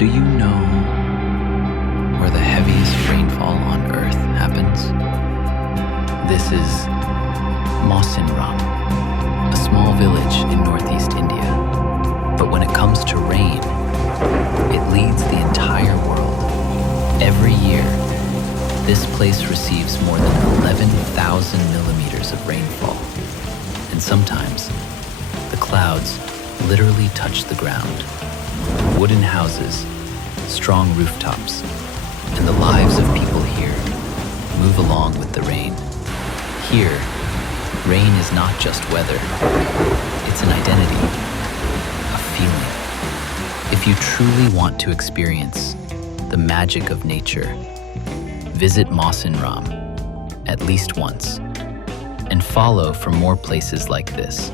Do you know where the heaviest rainfall on Earth happens? This is Mawsynram, a small village in northeast India. But when it comes to rain, it leads the entire world. Every year, this place receives more than 11,000 millimeters of rainfall. And sometimes, the clouds literally touch the ground. Wooden houses, strong rooftops, and the lives of people here move along with the rain. Here, rain is not just weather, it's an identity, a feeling. If you truly want to experience the magic of nature, visit Mawsynram at least once and follow for more places like this.